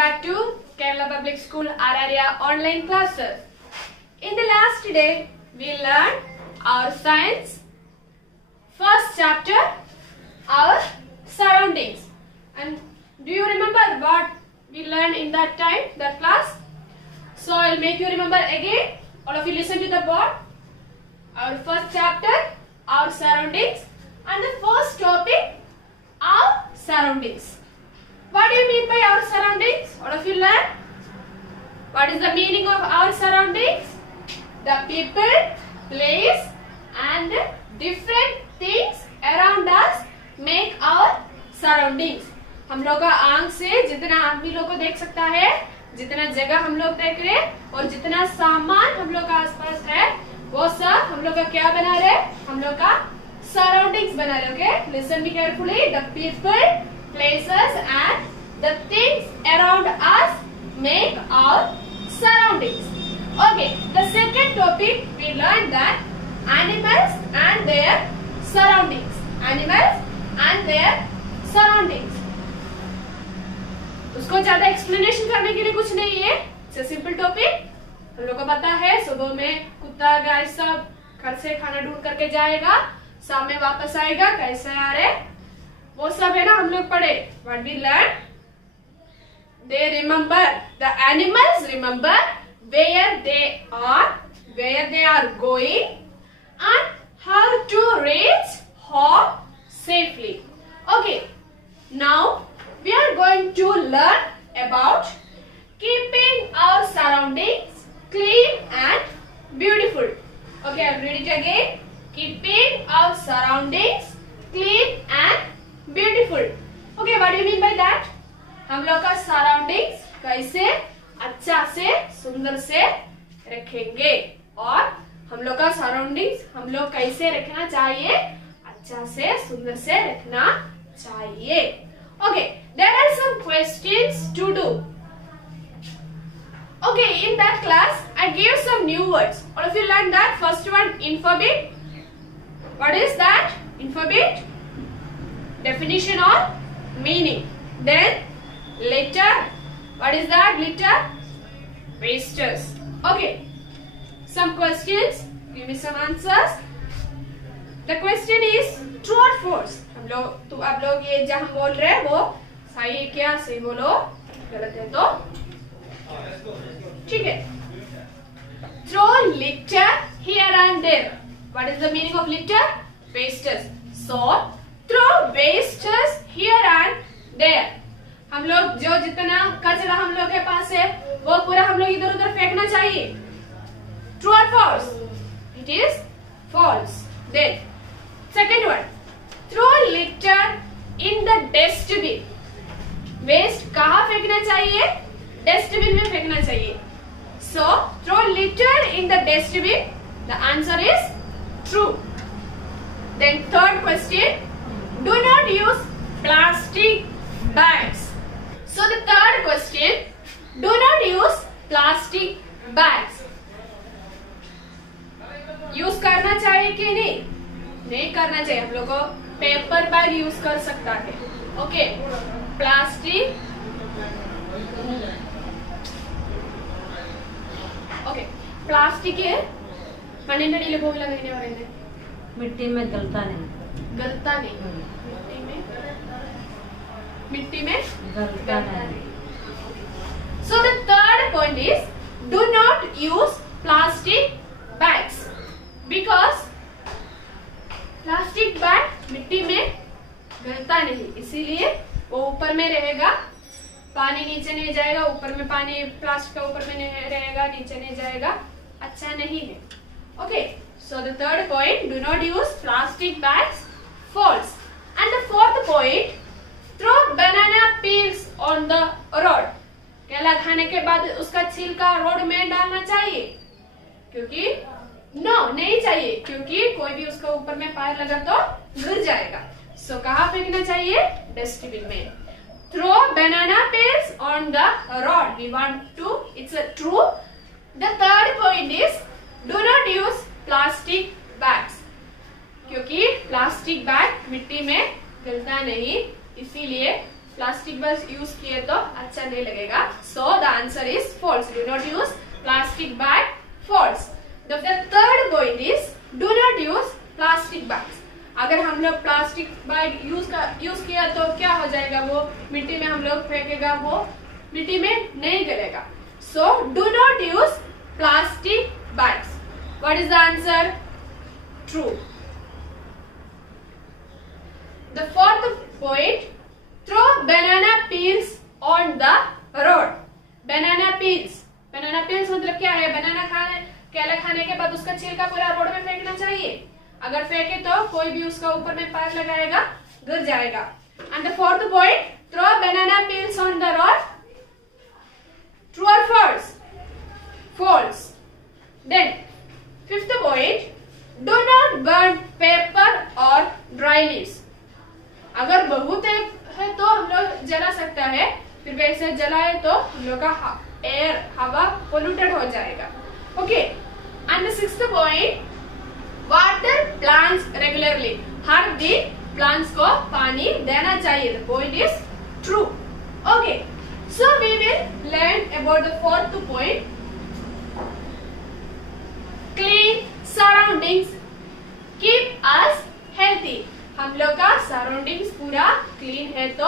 back to Kerala Public School Araria online classes. In the last day, we learned our science first chapter, our surroundings. And do you remember what we learned in that time, that class? So I'll make you remember again. All of you listen to the board. Our first chapter, our surroundings, and the first topic, our surroundings. What do you mean by our surroundings? All of you learn. What is the meaning of our surroundings? The people, place, and different things around us make our surroundings. हम लोग का आंख से जितना आदमी लोग को देख सकता है, जितना जगह हम लोग देख रहे हैं और जितना सामान हम लोग का आसपास है, वो सब हम लोग का क्या बना रहे? हम लोग का surroundings बना रहे. Okay? Listen me carefully. The people, places and the things around us make our surroundings. Okay, the second topic we learned that animals and their surroundings. Animals and their surroundings. उसको ज्यादा एक्सप्लेनेशन करने के लिए कुछ नहीं है. It's a simple topic. हम लोग को पता है सुबह में कुत्ता गाय सब घर से खाना ढूंढ करके जाएगा, शाम में वापस आएगा, कैसे आ रहे वो सब है ना हम लोग पढ़े. What we learn? They remember, the animals remember where they are going and how to reach home safely. Okay, now we are going to learn about keeping our surroundings clean and beautiful. Okay, I'll read it again. Keeping our surroundings clean and beautiful. Okay, what do you mean by that? हम लोग का सराउंडिंग्स कैसे अच्छा से सुंदर से रखेंगे और हम लोग का सराउंडिंग्स हम लोग कैसे रखना चाहिए? अच्छा से सुंदर से रखना चाहिए. Okay, there are some questions to do. Okay, in that class I gave some new words. All of you learned that. First one, alphabet. What is that? Alphabet. Definition or meaning. Then letter. What is that? Letter. Wasters. Okay. Some questions. Give me some answers. The question is true or false. आप लोग ये जहाँ बोल रहे हैं वो सही है क्या? सही बोलो, गलत है तो ठीक है. Throw litter here and there. What is the meaning of litter? Wasters. So throw wasters here and there. हम लोग जो जितना कचरा हम लोग के पास है वो पूरा हम लोग इधर उधर फेंकना चाहिए. True or false? It is false. Then second one, throw litter in the dustbin. Waste कहाँ फेंकना चाहिए? Dustbin में फेंकना चाहिए. So throw litter in the dustbin. The answer is true. Then third question, do not use plastic bags. So the third question, do not use plastic bags. Use करना चाहिए कि नहीं? नहीं करना चाहिए. हम लोग को पेपर बैग यूज कर सकता है. ओके, प्लास्टिक ओके प्लास्टिक है पन्नी ले भोग लगाने वाले ने मिट्टी में गलता नहीं गलता नहीं मिट्टी में गलता नहीं. So the third point is do not use plastic bags because plastic bag मिट्टी में गलता नहीं, इसीलिए वो ऊपर में रहेगा, पानी नीचे नहीं जाएगा. ऊपर में पानी प्लास्टिक का ऊपर में नहीं रहेगा, नीचे नहीं जाएगा, अच्छा नहीं है. Okay, so the third point, do not use plastic bags, false. And the fourth point, throw banana peels on the road. केला खाने के बाद उसका छिलका रोड में डालना चाहिए? क्योंकि नहीं चाहिए, क्योंकि कोई भी उसका ऊपर में पैर लगा तो गिर जाएगा. सो कहाँ फेंकना चाहिए? डस्टबिन में. Throw banana peels on the road. We want to. It's a true. The third point is do not use plastic bags. क्योंकि प्लास्टिक बैग मिट्टी में गलता नहीं, इसीलिए प्लास्टिक बैग यूज किए तो अच्छा नहीं लगेगा. So the answer is false. Do not use plastic bag. False. The third point is do not use plastic bags. अगर हम लोग प्लास्टिक बैग यूज किया तो क्या हो जाएगा, वो मिट्टी में हम लोग फेंकेगा, वो मिट्टी में नहीं गलेगा. So do not use plastic bags. What is the answer? True. The fourth point, throw banana peels on the road. Banana peels. Banana peels मतलब क्या है? केला खाने के बाद उसका छिलका पूरा रोड में फेंकना चाहिए. अगर फेंके तो कोई भी उसका ऊपर में पैर लगाएगा, गिर जाएगा. And the fourth point, throw banana peels on the road. True और false? False. Then fifth point, do not burn paper और ड्राई लीव्स. अगर बहुत है तो हम लोग जला सकता है, फिर वैसे जलाए तो हम लोग का एयर हवा पोल्यूटेड हो जाएगा. Okay. And the sixth point, water plants regularly. हर दिन प्लांट्स को पानी देना चाहिए. The point is true. Okay. So we will learn about the fourth point, clean surroundings keep us healthy. हम लोग का सराउंडिंग्स पूरा क्लीन है तो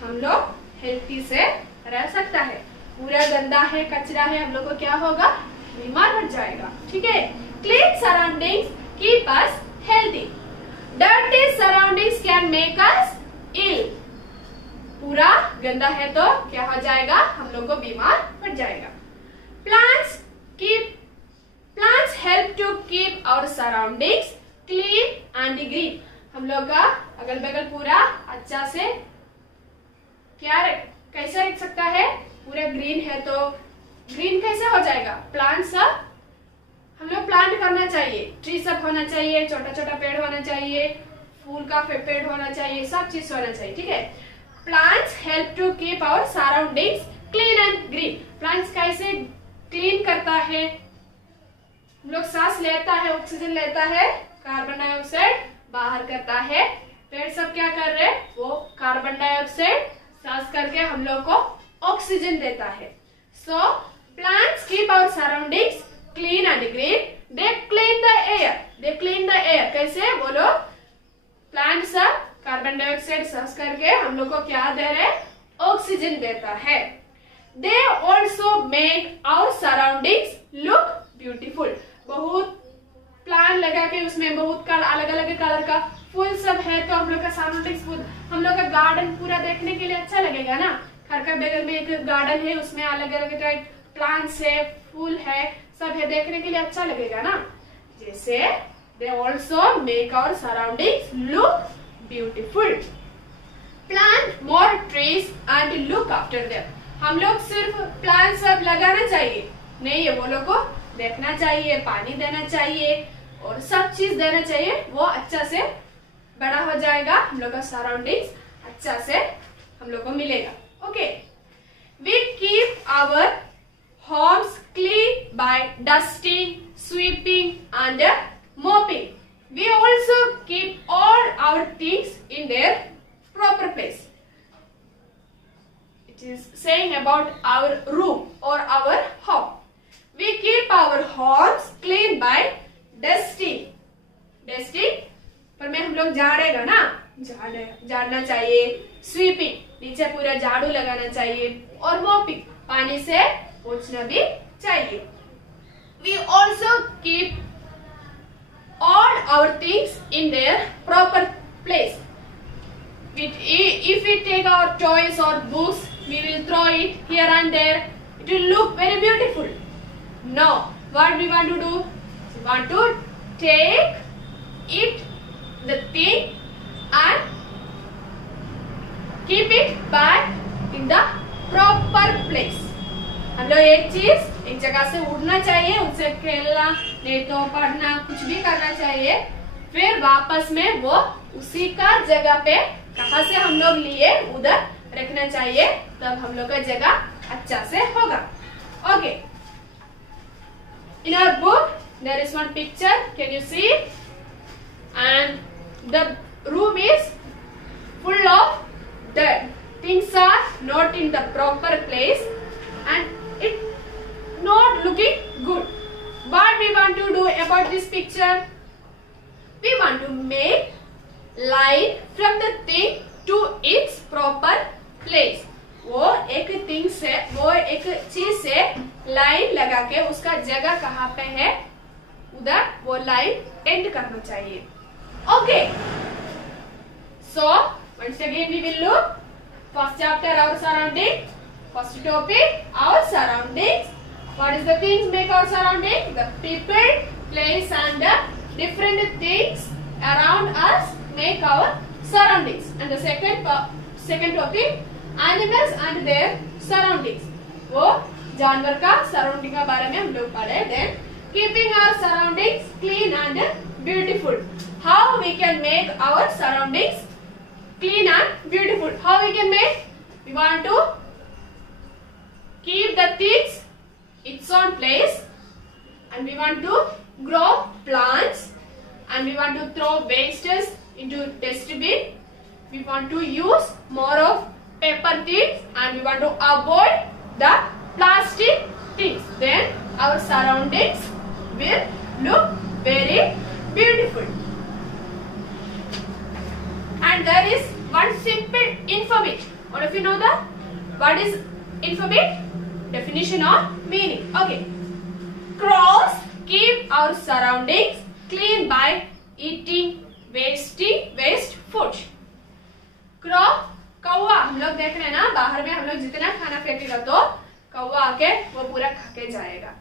हम लोग हेल्थी से रह सकता है. पूरा गंदा है, कचरा है, हम लोग को क्या होगा? बीमार हो जाएगा. ठीक है. Clean surroundings keep us healthy. Dirty surroundings can make us ill. पूरा गंदा है तो क्या हो जाएगा? हम लोग को बीमार पड़ जाएगा. Plants help to keep our surroundings clean and green. हम लोग का अगल बगल पूरा अच्छा से कैसा रख सकता है? पूरा ग्रीन है तो ग्रीन कैसे हो जाएगा? प्लांट सब हम लोग प्लांट करना चाहिए. ट्री सब होना चाहिए, छोटा छोटा पेड़ होना चाहिए, फूल का पेड़ होना चाहिए, सब चीज होना चाहिए. ठीक है. Plants help to keep our surroundings clean and green. Plants कैसे क्लीन करता है? हम लोग सांस लेता है, ऑक्सीजन लेता है, कार्बन डाइऑक्साइड बाहर करता है. पेड़ सब क्या कर रहे हैं? वो कार्बन डाइऑक्साइड सांस करके हम लोग को ऑक्सीजन देता है. So plants keep our surroundings clean and green. They clean the air. They clean the air. कैसे? वो लोग प्लांट सब कार्बन डाइऑक्साइड सांस करके हम लोग को क्या दे रहे? ऑक्सीजन देता है. They also make our surroundings look beautiful. बहुत प्लांट लगा के उसमें बहुत अलग अलग कलर का फूल सब है तो हम लोग का सराउंडिंग्स, हम लोग का गार्डन पूरा देखने के लिए अच्छा लगेगा ना. घर का बगल में एक गार्डन है, उसमें अलग अलग टाइप प्लांट्स है, फूल है, सब है, देखने के लिए अच्छा लगेगा ना. जैसे they also make our surroundings look beautiful. Plant more trees and look after them. हम लोग सिर्फ प्लांट सब लगाना चाहिए नहीं है, वो लोग को देखना चाहिए, पानी देना चाहिए और सब चीज देना चाहिए. वो अच्छा से बड़ा हो जाएगा, हम लोग का सराउंडिंग्स अच्छा से हम लोग को मिलेगा. Okay. We keep our homes clean by dusting, sweeping and mopping. We also keep all our things in their proper place. It is saying about our room or our home. We keep our homes clean by dusting. Dusting पर में हम लोग झाड़ेगा ना, झाड़ना चाहिए. Sweeping नीचे पूरा झाड़ू लगाना चाहिए और mopping पानी से पोंछना भी चाहिए. We also keep all our things in their proper place. If we take our toys or books, we will throw it here and there. It will look very beautiful. No, what we want to do? We want to take it, the thing, and keep it back in the proper place. हम लोग एक चीज एक जगह से उड़ना चाहिए, उससे खेलना नहीं तो पढ़ना कुछ भी करना चाहिए, फिर वापस में वो उसी का जगह पे कहाँ से हम लोग लिए उधर रखना चाहिए, तब हम लोग का जगह अच्छा से होगा. Okay. In our book there is one picture, can you see? And the room is full of dirt. Things not in the proper place and it not looking good. What we want to do about this picture? We want to make line from the thing to its proper place. वो एक thing से, वो एक चीज से लाइन लगा के उसका जगह कहाँ पे है उधर वो लाइन एंड करना चाहिए. Okay. So once again we will look first chapter our surrounding. First topic our surroundings. What is the things make our surrounding? The people, place and the different things around us make our surroundings. And the second topic animals and their surroundings. वो जानवर का surrounding का बारे में हम लोग पढ़े. Then keeping our surroundings clean and beautiful. How we can make our surroundings clean and beautiful? How we can make? We want to keep the things its own place, and we want to grow plants, and we want to throw wastes into dustbin. We want to use more of paper things, and we want to avoid the plastic things. Then our surroundings will look very beautiful. And there is one simple alphabet. All of you know that? What is alphabet? Definition or meaning. Okay. Crows keep our surroundings clean by eating waste food. Crow, कौवा हम लोग देख रहे हैं ना बाहर में हम लोग जितना खाना फेंकेगा तो कौवा आके वो पूरा खा के जाएगा.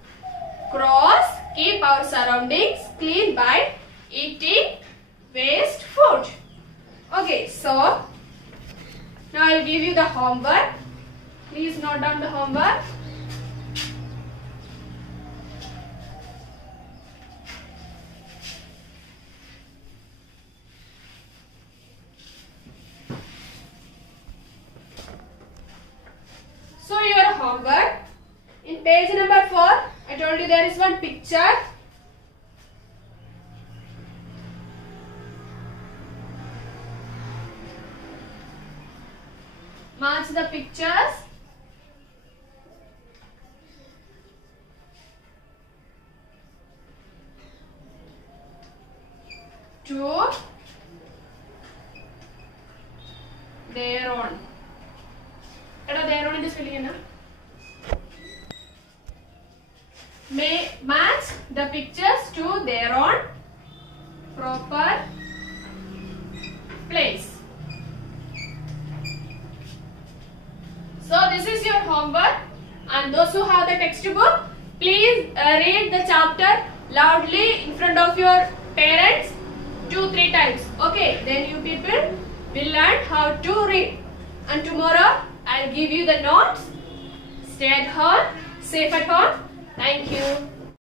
Crows keep our surroundings clean by eating waste food. Okay, so now I will give you the homework. Please note down the homework. So your homework in page number 4, I told you there is one picture. Match the pictures. To their own. Their own in this spelling na. May match the pictures to their own proper place. So this is your homework, and those who have the textbook, please read the chapter loudly in front of your parents 2-3 times. Okay, then you people will learn how to read. And tomorrow I'll give you the notes. Stay at home, safe at home. Thank you.